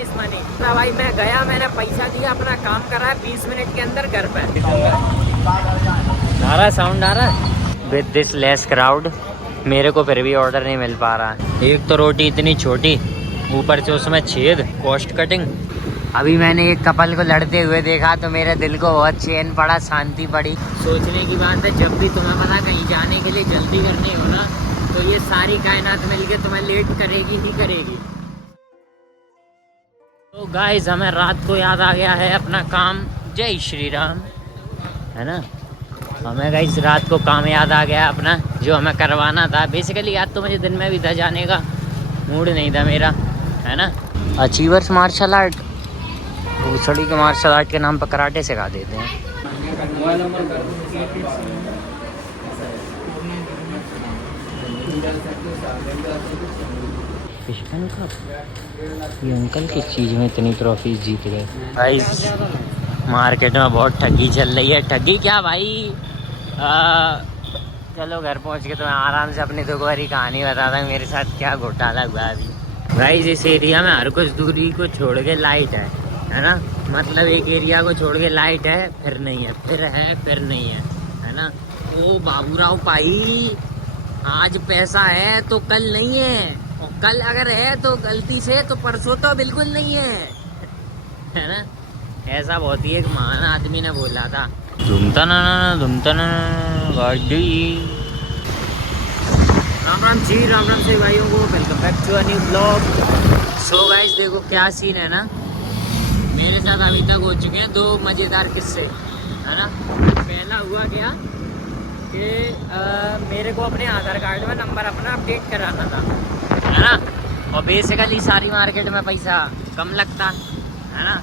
Is money. तो भाई मैं गया, मैंने पैसा दिया, अपना काम करा, 20 मिनट के अंदर घर पे आ रहा साउंड आ रहा। विद दिस लेस क्राउड मेरे को फिर भी ऑर्डर नहीं मिल पा रहा। एक तो रोटी इतनी छोटी, ऊपर से उसमें छेद, कॉस्ट कटिंग। अभी मैंने एक कपल को लड़ते हुए देखा तो मेरे दिल को बहुत चैन पड़ा, शांति पड़ी। सोचने की बात है, जब भी तुम्हें पता कहीं जाने के लिए जल्दी करनी हो ना, तो ये सारी कायनात मिलके तुम्हें लेट करेगी ही करेगी। तो गाइस हमें रात को याद आ गया है अपना काम। जय श्री राम, है ना। हमें गाइस रात को काम याद आ गया अपना, जो हमें करवाना था। बेसिकली याद तो मुझे दिन में भी था, जाने का मूड नहीं था मेरा, है ना। अचीवर्स मार्शल आर्ट, भूसड़ी के मार्शल आर्ट के नाम पर कराटे सिखा देते हैं। ये अंकल किस चीज़ में इतनी ट्रॉफी जीत गए भाई। मार्केट में बहुत ठगी चल रही है। ठगी क्या भाई, चलो घर पहुंच के तो मैं आराम से अपनी दुखभरी कहानी बताता हूँ मेरे साथ क्या घोटाला हुआ अभी। भाई इस एरिया में हर कुछ दूरी को छोड़ के लाइट है ना। मतलब एक एरिया को छोड़ के लाइट है, फिर नहीं है, फिर है, फिर नहीं है ना। ओ बाबूराव भाई, आज पैसा है तो कल नहीं है, और कल अगर है तो गलती से तो परसों तो बिल्कुल नहीं है ना। ऐसा बहुत ही एक महान आदमी ने बोला था। घूमता ना गाड़ी। राम राम जी, राम राम से भाइयों को, welcome back to a new blog. So guys देखो क्या सीन है ना, मेरे साथ अभी तक हो चुके हैं 2 मज़ेदार किस्से, है ना। पहला हुआ क्या कि मेरे को अपने आधार कार्ड में नंबर अपना अपडेट कराना था, है ना। और बेसिकली सारी मार्केट में पैसा कम लगता है ना।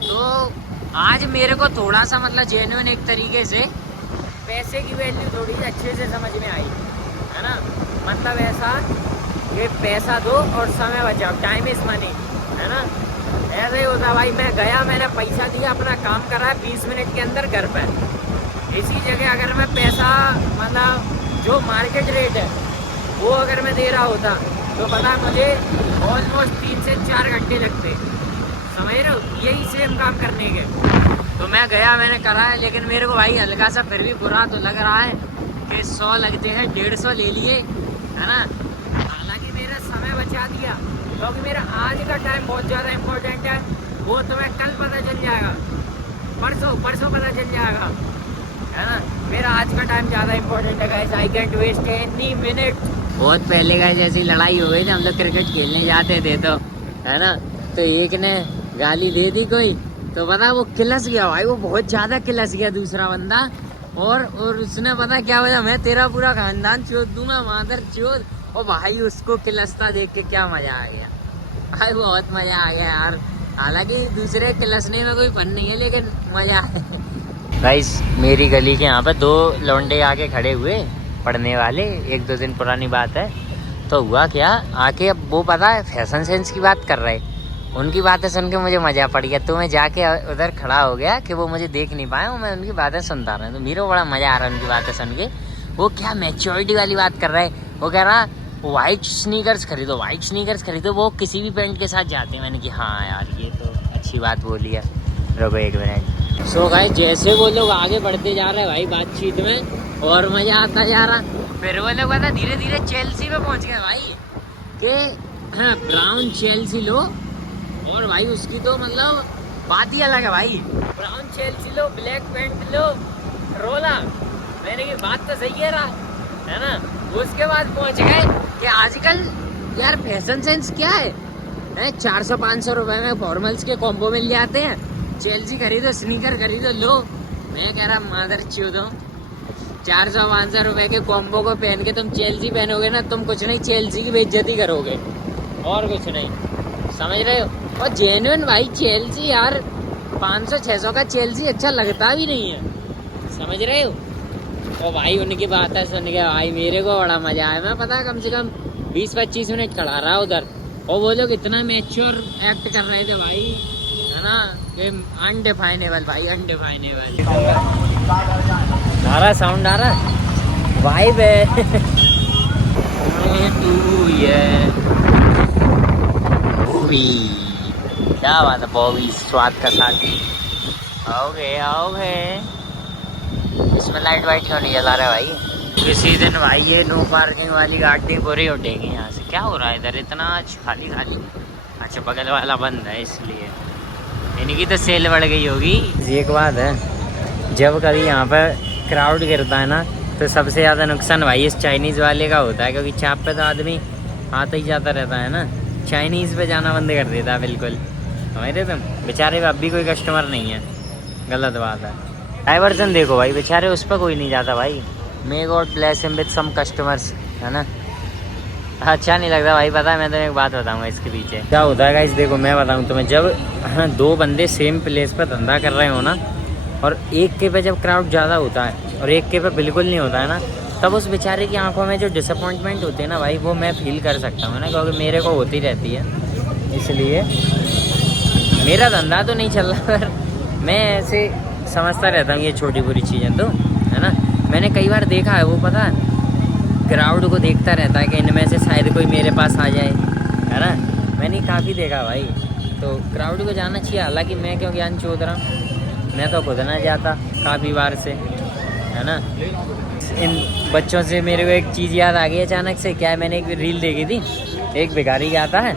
तो आज मेरे को थोड़ा सा मतलब जेन्युइन एक तरीके से पैसे की वैल्यू थोड़ी अच्छे से समझ में आई, है ना। मतलब ऐसा कि पैसा दो और समय बचाओ, टाइम इज मनी, है ना। ऐसा ही होता भाई। मैं गया, मैंने पैसा दिया, अपना काम करा, 20 मिनट के अंदर घर पे। इसी जगह अगर मैं पैसा मतलब जो मार्केट रेट है वो अगर मैं दे रहा होता तो पता मुझे ऑलमोस्ट 3 से 4 घंटे लगते, समझ रहे हो, यही सेम काम करने के। तो मैं गया, मैंने करा है, लेकिन मेरे को भाई हल्का सा फिर भी बुरा तो लग रहा है कि 100 लगते हैं, 150 ले लिए, है ना। हालांकि मेरा समय बचा दिया, क्योंकि मेरा आज का टाइम बहुत ज़्यादा इम्पोर्टेंट है। वो तुम्हें कल पता चल जाएगा, परसों पता चल जाएगा, है ना। मेरा आज का टाइम ज़्यादा इम्पोर्टेंट है guys, I can't waste any minute. बहुत पहले गाइस जैसी लड़ाई हो गई थी, हम लोग क्रिकेट खेलने जाते थे तो, है ना। तो एक ने गाली दे दी कोई, तो पता वो किलस गया भाई, वो बहुत ज़्यादा किलस गया दूसरा बंदा। और उसने पता क्या बोला, मैं तेरा पूरा खानदान चोद दूंगा, मादर चोद। और भाई उसको किलसता देख के क्या मज़ा आ गया भाई, बहुत मज़ा आ गया यार। हालांकि दूसरे किलसने में कोई फन नहीं है, लेकिन मज़ा आया। गाइस मेरी गली के यहाँ पे 2 लौंडे आके खड़े हुए, पढ़ने वाले, 1-2 दिन पुरानी बात है। तो हुआ क्या, आके अब वो पता है फैशन सेंस की बात कर रहे। उनकी बातें सुन के मुझे मज़ा पड़ गया, तो मैं जाके उधर खड़ा हो गया कि वो मुझे देख नहीं पाए, मैं उनकी बातें सुनता रहा। तो मेरे को बड़ा मज़ा आ रहा है उनकी बातें सुन के। वो क्या मैच्योरिटी वाली बात कर रहे हैं। वो कह रहा वाइट स्नीकर्स खरीदो, वाइट स्नीकर्स खरीदो, वो किसी भी पैंट के साथ जाते हैं। मैंने कहा हाँ यार ये तो अच्छी बात बोली है, रुको 1 मिनट। सो गाइस जैसे वो लोग आगे बढ़ते जा रहे हैं भाई बातचीत में, और मज़ा आता जा रहा। फिर वो लोग पता धीरे धीरे चेल्सी में पहुँच गए भाई, कि ब्राउन चेल्सी लो, और भाई उसकी तो मतलब बात ही अलग है भाई। ब्राउन चेल्सी लो, ब्लैक पैंट लो, रोला। मैंने की बात तो सही है रहा, है ना। उसके बाद पहुंच गए कि आजकल यार फैशन सेंस क्या है 400-500 रुपए में फॉर्मल्स के कॉम्बो मिल जाते हैं। चेल्सी खरीदो, स्नीकर खरीदो, लो। मैं कह रहा मादर चूदो, 400-500 रुपए के कॉम्बो को पहन के तुम चेल्सी पहनोगे ना, तुम कुछ नहीं चेल्सी की बेइज्जती करोगे, और कुछ नहीं, समझ रहे हो। और जेन्युइन भाई चेल्सी यार 500-600 का चेल्सी अच्छा लगता भी नहीं है, समझ रहे हो। और भाई उनकी बात है सुन के भाई मेरे को बड़ा मजा आया। मैं पता कम से कम 20-25 मिनट खड़ा रहा उधर, और वो लोग इतना मैच्योर एक्ट कर रहे थे भाई, है ना, कि अनडिफाइनेबल भाई, अनडिफाइनेबल। आ रहा साउंड, आ रहा वाइब है। तू ये क्या बात है, बॉबी स्वाद का साथी। आओगे आओगे। इसमें लाइट वाइट क्यों नहीं जला रहा भाई? किसी दिन भाई ये नो पार्किंग वाली गाड़ी पूरी उठेगी यहाँ से। क्या हो रहा है इधर इतना खाली खाली? अच्छा बगल वाला बंद है इसलिए। इनकी तो सेल बढ़ गई होगी। एक बात है, जब कभी यहाँ पर क्राउड गिरता है ना तो सबसे ज़्यादा नुकसान भाई इस चाइनीज़ वाले का होता है, क्योंकि चाप पे तो आदमी आता ही जाता रहता है ना, चाइनीज़ पे जाना बंद कर देता है बिल्कुल। समझ तुम, बेचारे अब भी कोई कस्टमर नहीं है, गलत बात है। डाइवर्जन देखो भाई, बेचारे उस पर कोई नहीं जाता भाई। May God bless him with some customers, है ना। अच्छा नहीं लगता भाई। पता है मैं तुम्हें एक बात बताऊंगा इसके पीछे क्या होता है गाइस। देखो मैं बताऊं तुम्हें, जब दो बंदे सेम प्लेस पर धंधा कर रहे हो ना, और एक के पे जब क्राउड ज़्यादा होता है और एक के पे बिल्कुल नहीं होता है ना, तब उस बेचारे की आंखों में जो डिसअपॉइंटमेंट होती है ना भाई, वो मैं फील कर सकता हूँ ना, क्योंकि मेरे को होती रहती है। इसलिए मेरा धंधा तो नहीं चल रहा, पर मैं ऐसे समझता रहता हूँ ये छोटी बुरी चीज़ें तो, है ना। मैंने कई बार देखा है, वो पता है क्राउड को देखता रहता है कि इनमें से शायद कोई मेरे पास आ जाए, है ना। मैंने काफ़ी देखा भाई। तो क्राउड को जाना चाहिए, हालांकि मैं क्यों ज्ञान चोद रहा हूँ, मैं तो खुद ना जाता काफ़ी बार से, है ना। इन बच्चों से मेरे को एक चीज़ याद आ गई अचानक से। क्या है, मैंने एक रील देखी थी, एक भिखारी आता है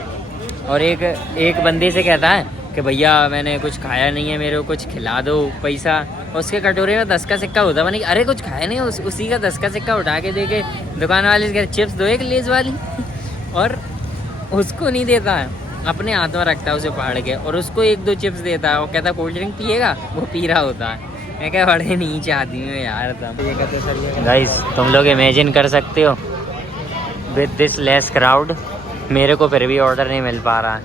और एक बंदे से कहता है कि भैया मैंने कुछ खाया नहीं है, मेरे को कुछ खिला दो, पैसा। उसके कटोरे में 10 का सिक्का होता है, अरे कुछ खाया नहीं, उसी का 10 का सिक्का उठा के दे के दुकान वाले से कहते चिप्स दो एक लेज वाली और उसको नहीं देता है, अपने हाथ में रखता है उसे फाड़ के, और उसको 1-2 चिप्स देता है। वो कहता कोल्ड ड्रिंक पिएगा, वो पी रहा होता है। मैं क्या बड़े नीचे आदमी हूँ यार तुम। गाइस तुम लोग इमेजिन कर सकते हो, विद दिस लेस क्राउड मेरे को फिर भी ऑर्डर नहीं मिल पा रहा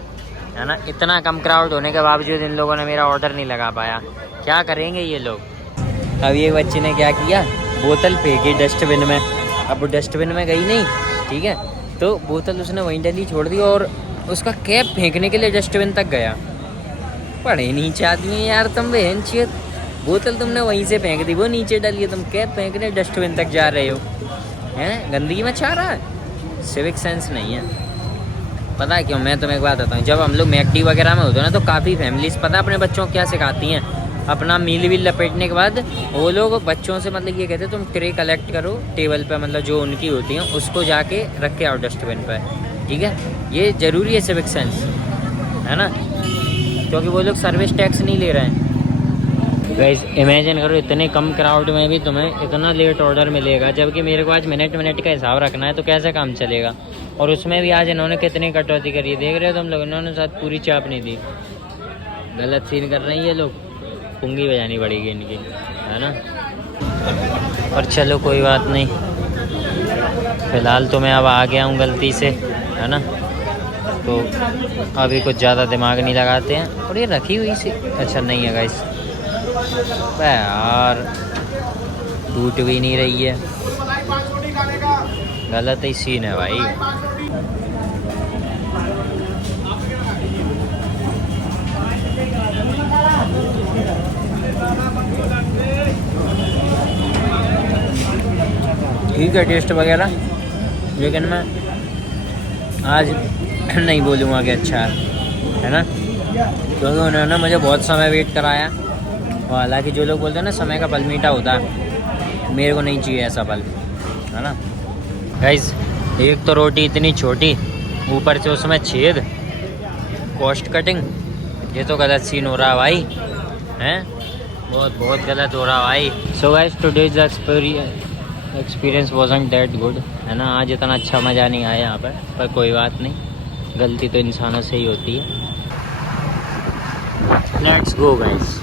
है ना। इतना कम क्राउड होने के बावजूद इन लोगों ने मेरा ऑर्डर नहीं लगा पाया। क्या करेंगे ये लोग? अब ये बच्चे ने क्या किया, बोतल फेंकी डस्टबिन में। अब वो डस्टबिन में गई नहीं, ठीक है, तो बोतल उसने वहीं डली छोड़ दी, और उसका कैप फेंकने के लिए डस्टबिन तक गया। पढ़े नीचे आदमी यार तुम, बहन चेत, बोतल तुमने वहीं से फेंक दी, वो नीचे डली है, तुम कैप फेंकने डस्टबिन तक जा रहे हो, हैं? गंदगी में छा रहा है, सिविक सेंस नहीं है। पता है क्यों? मैं तुम्हें एक बात बताऊँ, जब हम लोग मैकडी वगैरह में होते हैं ना, तो काफ़ी फैमिलीज पता है अपने बच्चों को क्या सिखाती हैं, अपना मील वील लपेटने के बाद वो लोग बच्चों से मतलब ये कहते हैं तुम ट्रे कलेक्ट करो टेबल पे, मतलब जो उनकी होती हैं उसको जाके रख के आओ डस्टबिन पे, ठीक है। ये ज़रूरी है सिविक सेंस, है ना, क्योंकि वो लोग सर्विस टैक्स नहीं ले रहे हैं। गाइस इमेजिन करो, इतने कम क्राउड में भी तुम्हें इतना लेट ऑर्डर मिलेगा, जबकि मेरे को आज मिनट का हिसाब रखना है, तो कैसे काम चलेगा? और उसमें भी आज इन्होंने कितनी कटौती करी है, देख रहे हो तुम लोग, इन्होंने साथ पूरी चाप नहीं दी। गलत सीन कर रहे हैं ये लोग, पुंगी बजानी पड़ेगी इनकी, है ना। और चलो कोई बात नहीं, फ़िलहाल तो मैं अब आ गया हूँ गलती से, है ना, तो अभी कुछ ज़्यादा दिमाग नहीं लगाते हैं। और ये रखी हुई सी अच्छा नहीं है गाइस, यार टूट भी नहीं रही है, गलत ही सीन है भाई। ठीक है टेस्ट वगैरह, लेकिन मैं आज नहीं बोलूँगा कि अच्छा है ना, क्योंकि उन्होंने मुझे बहुत समय वेट कराया। और हालांकि जो लोग बोलते हैं ना समय का फल मीठा होता है, मेरे को नहीं चाहिए ऐसा फल, है ना। गाइस एक तो रोटी इतनी छोटी, ऊपर से उसमें छेद, कॉस्ट कटिंग, ये तो गलत सीन हो रहा है भाई, हैं, बहुत गलत हो रहा है भाई। So guys today's experience wasn't that good, है ना। आज इतना अच्छा मज़ा नहीं आया यहाँ पर कोई बात नहीं, गलती तो इंसानों से ही होती है। Let's go guys.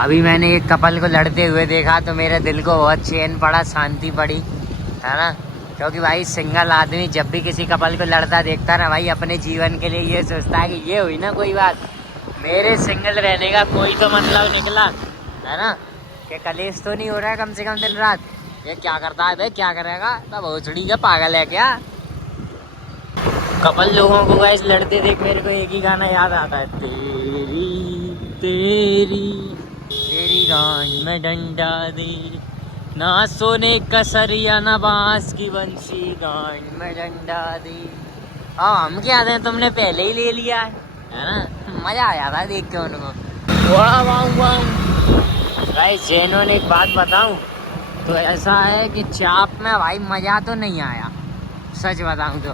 अभी मैंने एक कपल को लड़ते हुए देखा तो मेरे दिल को बहुत चैन पड़ा, शांति पड़ी, है ना, क्योंकि भाई सिंगल आदमी जब भी किसी कपल को लड़ता देखता ना भाई, अपने जीवन के लिए ये सोचता है कि ये हुई ना कोई बात, मेरे सिंगल रहने का कोई तो मतलब निकला, है ना, कि कलेश तो नहीं हो रहा है कम से कम दिन रात। ये क्या करता है भाई, क्या करेगा, तब भोसड़ी का पागल है क्या। कपल लोगों को गाइस लड़ते देख मेरे को एक ही गाना याद आता है, तेरी गान में डंडा दे, ना सोने का सरिया ना बांस की बंसी, गान में डंडा दे। हम क्या दें, तुमने पहले ही ले लिया है ना, मजा आ जाता है देख के उनको। वाह वाह वाह गाइस, जेन्युइन एक बात बताऊं तो ऐसा है कि चाप में भाई मज़ा तो नहीं आया, सच बताऊं तो,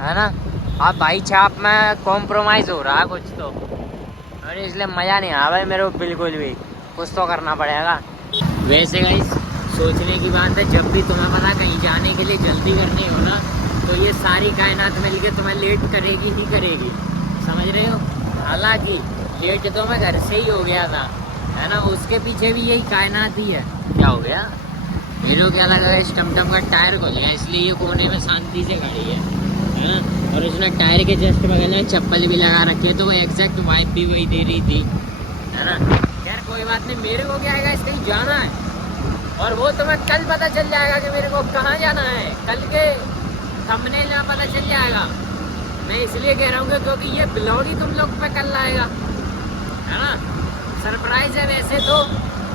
है ना। अब भाई चाप में कॉम्प्रोमाइज़ हो रहा है कुछ तो, और इसलिए मज़ा नहीं आया भाई मेरे को बिल्कुल भी। कुछ तो करना पड़ेगा। वैसे गाइस सोचने की बात है, जब भी तुम्हें पता कहीं जाने के लिए जल्दी करनी हो ना, तो ये सारी कायनात मिलके तुम्हें लेट करेगी ही करेगी, समझ रहे हो। हालांकि लेट तो मैं घर से ही हो गया था, है ना, उसके पीछे भी यही कायनात ही है। क्या हो गया, ये लोग क्या लगा, इस टमटम का टायर खुल गया, इसलिए ये कोने में शांति से खड़ी है ना। और उसने टायर के जस्ट बगल में चप्पल भी लगा रखी है, तो वो एग्जैक्ट वाइब भी वही दे रही थी, है ना। यार कोई बात नहीं, मेरे को क्या आएगा, इसलिए जाना है, और वो तुम्हें कल पता चल जाएगा कि मेरे को कहाँ जाना है। कल के थंबनेल में पता चल जाएगा। मैं इसलिए कह रहा हूँ क्योंकि ये ब्लॉग ही तुम लोग पे कल आएगा, है ना। सरप्राइज है वैसे तो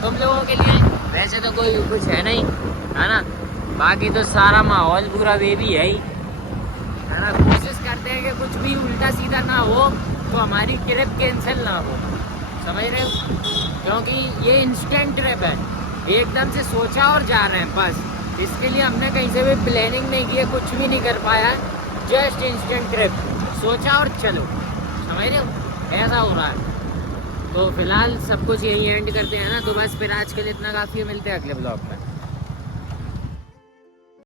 तुम लोगों के लिए, वैसे तो कोई कुछ है नहीं, है ना। बाकी तो सारा माहौल पूरा वे भी है ही, है ना। कोशिश करते हैं कि कुछ भी उल्टा सीधा ना हो, तो हमारी ट्रिप कैंसिल ना हो, समझ रहे हो। क्योंकि ये इंस्टेंट ट्रिप है, एकदम से सोचा और जा रहे हैं बस। इसके लिए हमने कहीं से भी प्लानिंग नहीं की है, कुछ भी नहीं कर पाया, जस्ट इंस्टेंट ट्रिप, सोचा और चलो, समझ रहे हो, ऐसा हो रहा है। तो फिलहाल सब कुछ यही एंड करते हैं ना, तो बस फिर आज के लिए इतना काफ़ी है, मिलते हैं अगले ब्लॉग में।